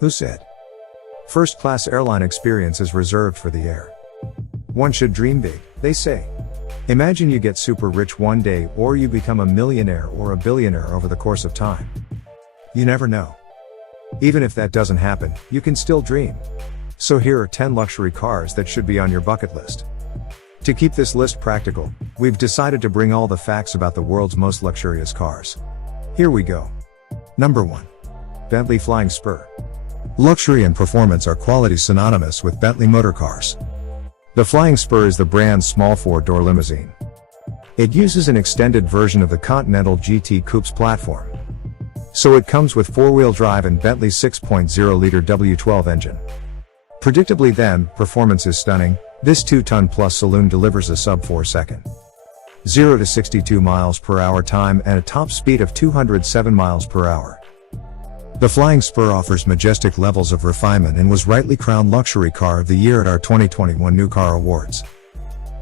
Who said? First-class airline experience is reserved for the air. One should dream big, they say. Imagine you get super rich one day, or you become a millionaire or a billionaire over the course of time. You never know. Even if that doesn't happen, you can still dream. So here are 10 luxury cars that should be on your bucket list. To keep this list practical, we've decided to bring all the facts about the world's most luxurious cars. Here we go. Number 1. Bentley Flying Spur. Luxury and performance are qualities synonymous with Bentley motor cars. The Flying Spur is the brand's small four-door limousine. It uses an extended version of the Continental GT Coupe's platform. So it comes with four-wheel drive and Bentley's 6.0-liter W12 engine. Predictably then, performance is stunning. This 2-ton-plus saloon delivers a sub-4 second 0 to 62 miles per hour time and a top speed of 207 miles per hour. The Flying Spur offers majestic levels of refinement and was rightly crowned Luxury Car of the Year at our 2021 New Car Awards.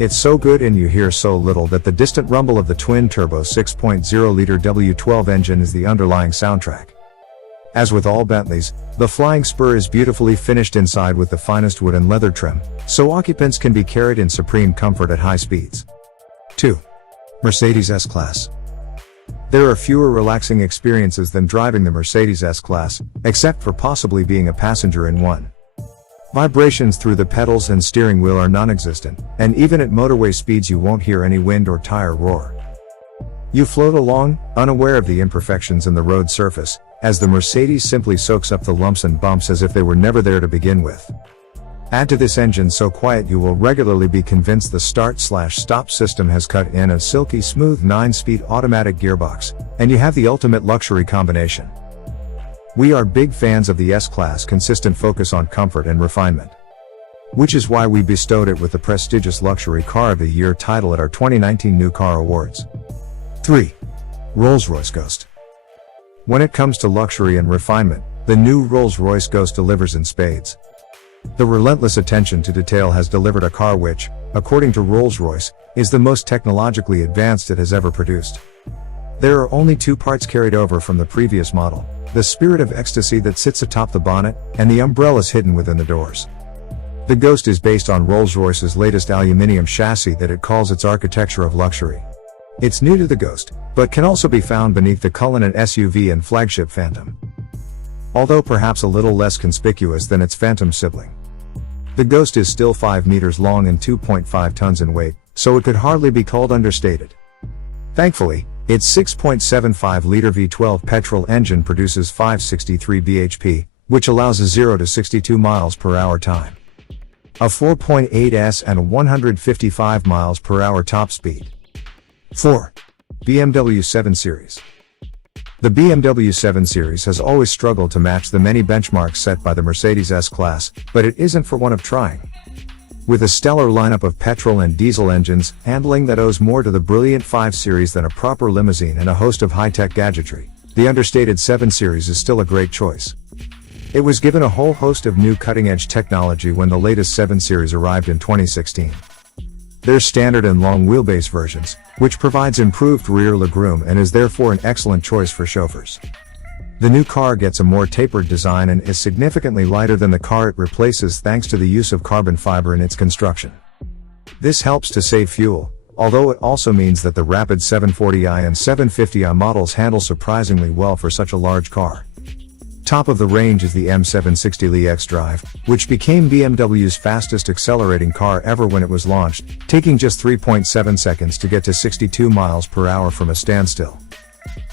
It's so good and you hear so little that the distant rumble of the twin-turbo 6.0-liter W12 engine is the underlying soundtrack. As with all Bentleys, the Flying Spur is beautifully finished inside with the finest wood and leather trim, so occupants can be carried in supreme comfort at high speeds. 2. Mercedes S-Class. There are fewer relaxing experiences than driving the Mercedes S-Class, except for possibly being a passenger in one. Vibrations through the pedals and steering wheel are non-existent, and even at motorway speeds you won't hear any wind or tire roar. You float along, unaware of the imperfections in the road surface, as the Mercedes simply soaks up the lumps and bumps as if they were never there to begin with. Add to this engine so quiet you will regularly be convinced the start/stop system has cut in a silky smooth 9-speed automatic gearbox, and you have the ultimate luxury combination. We are big fans of the S-Class consistent focus on comfort and refinement. Which is why we bestowed it with the prestigious Luxury Car of the Year title at our 2019 New Car Awards. 3. Rolls-Royce Ghost. When it comes to luxury and refinement, the new Rolls-Royce Ghost delivers in spades. The relentless attention to detail has delivered a car which, according to Rolls-Royce, is the most technologically advanced it has ever produced. There are only two parts carried over from the previous model: the spirit of ecstasy that sits atop the bonnet, and the umbrellas hidden within the doors. The Ghost is based on Rolls-Royce's latest aluminium chassis that it calls its architecture of luxury. It's new to the Ghost, but can also be found beneath the Cullinan SUV and flagship Phantom. Although perhaps a little less conspicuous than its Phantom sibling. The Ghost is still 5 meters long and 2.5 tons in weight, so it could hardly be called understated. Thankfully, its 6.75-liter V12 petrol engine produces 563 bhp, which allows a 0 to 62 miles per hour time. A 4.8s and 155 miles per hour top speed. 4. BMW 7 Series. The BMW 7 Series has always struggled to match the many benchmarks set by the Mercedes S-Class, but it isn't for want of trying. With a stellar lineup of petrol and diesel engines, handling that owes more to the brilliant 5 Series than a proper limousine and a host of high-tech gadgetry, the understated 7 Series is still a great choice. It was given a whole host of new cutting-edge technology when the latest 7 Series arrived in 2016. There's standard and long wheelbase versions, which provides improved rear legroom and is therefore an excellent choice for chauffeurs. The new car gets a more tapered design and is significantly lighter than the car it replaces thanks to the use of carbon fiber in its construction. This helps to save fuel, although it also means that the Rapid 740i and 750i models handle surprisingly well for such a large car. Top of the range is the M760li xDrive, which became BMW's fastest accelerating car ever when it was launched, taking just 3.7 seconds to get to 62 miles per hour from a standstill.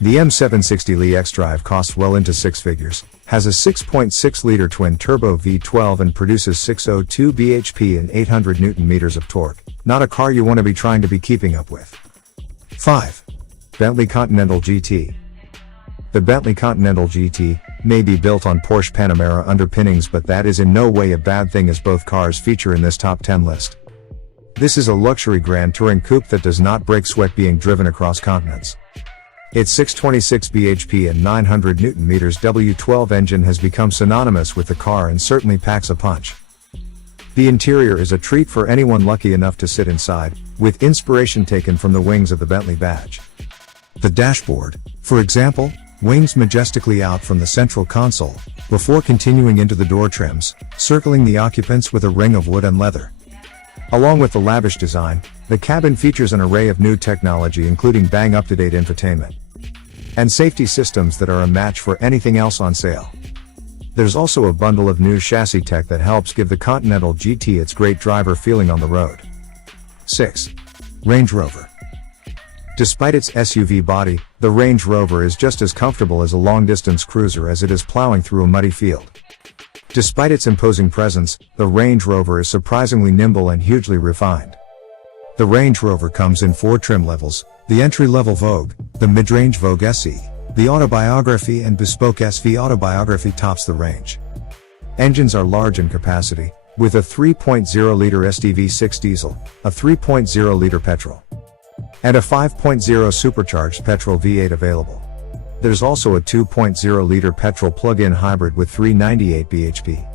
The M760li xDrive costs well into six figures, has a 6.6-liter twin-turbo V12 and produces 602 bhp and 800 Nm of torque, not a car you want to be trying to be keeping up with. 5. Bentley Continental GT. The Bentley Continental GT may be built on Porsche Panamera underpinnings, but that is in no way a bad thing as both cars feature in this top 10 list. This is a luxury grand touring coupe that does not break sweat being driven across continents. Its 626 bhp and 900 Nm W12 engine has become synonymous with the car and certainly packs a punch. The interior is a treat for anyone lucky enough to sit inside, with inspiration taken from the wings of the Bentley badge. The dashboard, for example, wings majestically out from the central console, before continuing into the door trims, circling the occupants with a ring of wood and leather. Along with the lavish design, the cabin features an array of new technology including bang up-to-date infotainment and safety systems that are a match for anything else on sale. There's also a bundle of new chassis tech that helps give the Continental GT its great driver feeling on the road. 6. Range Rover. Despite its SUV body, the Range Rover is just as comfortable as a long-distance cruiser as it is plowing through a muddy field. Despite its imposing presence, the Range Rover is surprisingly nimble and hugely refined. The Range Rover comes in 4 trim levels: the entry-level Vogue, the mid-range Vogue SE, the Autobiography, and bespoke SV Autobiography tops the range. Engines are large in capacity, with a 3.0-liter SDV6 diesel, a 3.0-liter petrol, and a 5.0 supercharged petrol V8 available. There's also a 2.0-liter petrol plug-in hybrid with 398 bhp.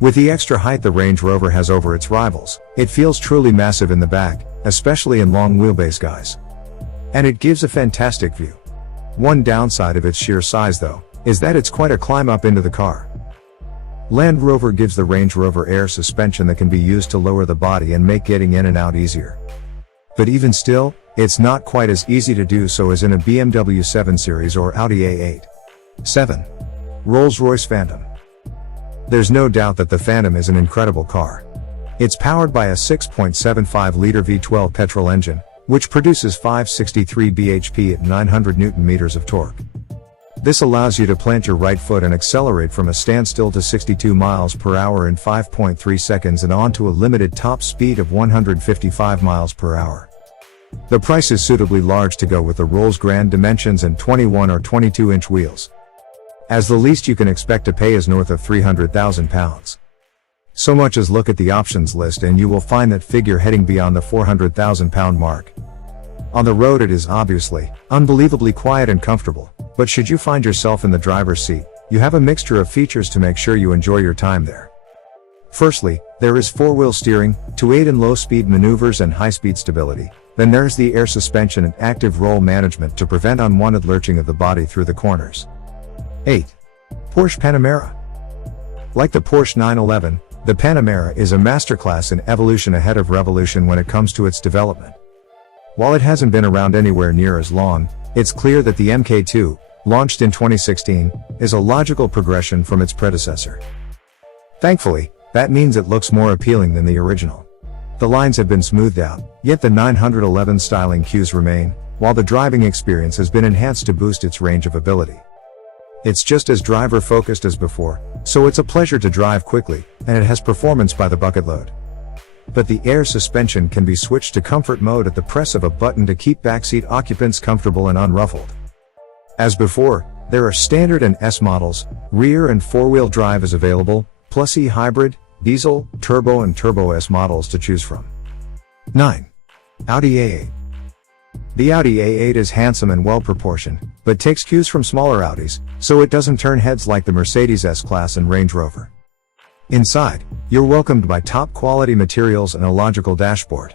With the extra height the Range Rover has over its rivals, it feels truly massive in the back, especially in long wheelbase guys. And it gives a fantastic view. One downside of its sheer size though, is that it's quite a climb up into the car. Land Rover gives the Range Rover air suspension that can be used to lower the body and make getting in and out easier. But even still, it's not quite as easy to do so as in a BMW 7 Series or Audi A8. 7. Rolls-Royce Phantom. There's no doubt that the Phantom is an incredible car. It's powered by a 6.75-liter V12 petrol engine, which produces 563 bhp at 900 Nm of torque. This allows you to plant your right foot and accelerate from a standstill to 62 miles per hour in 5.3 seconds and onto a limited top speed of 155 miles per hour. The price is suitably large to go with the Rolls Grand dimensions and 21 or 22-inch wheels, as the least you can expect to pay is north of £300,000. So much as look at the options list and you will find that figure heading beyond the £400,000 mark. On the road it is obviously unbelievably quiet and comfortable, but should you find yourself in the driver's seat, you have a mixture of features to make sure you enjoy your time there. Firstly, there is 4-wheel steering, to aid in low-speed maneuvers and high-speed stability. Then there's the air suspension and active roll management to prevent unwanted lurching of the body through the corners. 8. Porsche Panamera. Like the Porsche 911, the Panamera is a masterclass in evolution ahead of revolution when it comes to its development. While it hasn't been around anywhere near as long, it's clear that the MK2, launched in 2016, is a logical progression from its predecessor. Thankfully, that means it looks more appealing than the original. The lines have been smoothed out, yet the 911 styling cues remain, while the driving experience has been enhanced to boost its range of ability. It's just as driver-focused as before, so it's a pleasure to drive quickly, and it has performance by the bucket load. But the air suspension can be switched to comfort mode at the press of a button to keep backseat occupants comfortable and unruffled. As before, there are standard and S models, rear and four-wheel drive is available, plus e-hybrid, diesel, turbo and Turbo S models to choose from. 9. Audi A8. The Audi A8 is handsome and well-proportioned, but takes cues from smaller Audis, so it doesn't turn heads like the Mercedes S-Class and Range Rover. Inside, you're welcomed by top-quality materials and a logical dashboard.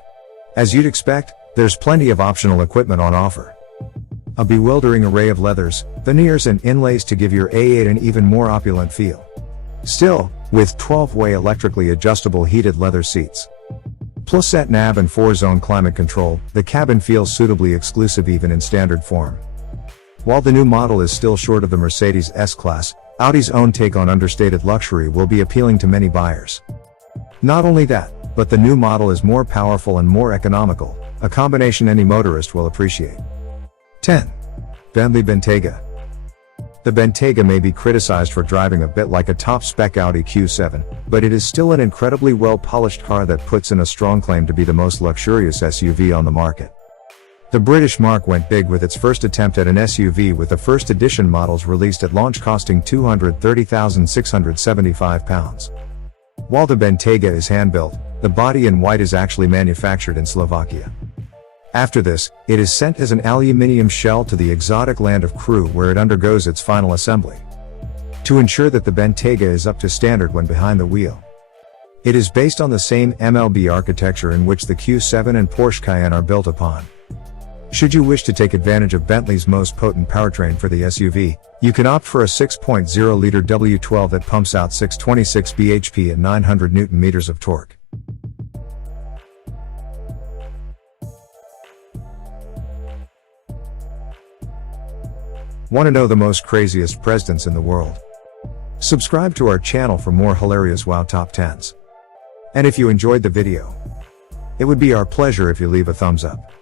As you'd expect, there's plenty of optional equipment on offer. A bewildering array of leathers, veneers and inlays to give your A8 an even more opulent feel. Still, with 12-way electrically adjustable heated leather seats. Plus sat-nav and 4-zone climate control, the cabin feels suitably exclusive even in standard form. While the new model is still short of the Mercedes S-Class, Audi's own take on understated luxury will be appealing to many buyers. Not only that, but the new model is more powerful and more economical, a combination any motorist will appreciate. 10. Bentley Bentayga. The Bentayga may be criticized for driving a bit like a top-spec Audi Q7, but it is still an incredibly well-polished car that puts in a strong claim to be the most luxurious SUV on the market. The British marque went big with its first attempt at an SUV, with the first edition models released at launch costing £230,675. While the Bentayga is hand-built, the body in white is actually manufactured in Slovakia. After this, it is sent as an aluminium shell to the exotic land of Crewe, where it undergoes its final assembly to ensure that the Bentayga is up to standard when behind the wheel. It is based on the same MLB architecture in which the Q7 and Porsche Cayenne are built upon. Should you wish to take advantage of Bentley's most potent powertrain for the SUV, you can opt for a 6.0-liter W12 that pumps out 626 bhp and 900 Nm of torque. Want to know the most craziest presidents in the world? Subscribe to our channel for more hilarious wow top 10s. And if you enjoyed the video, it would be our pleasure if you leave a thumbs up.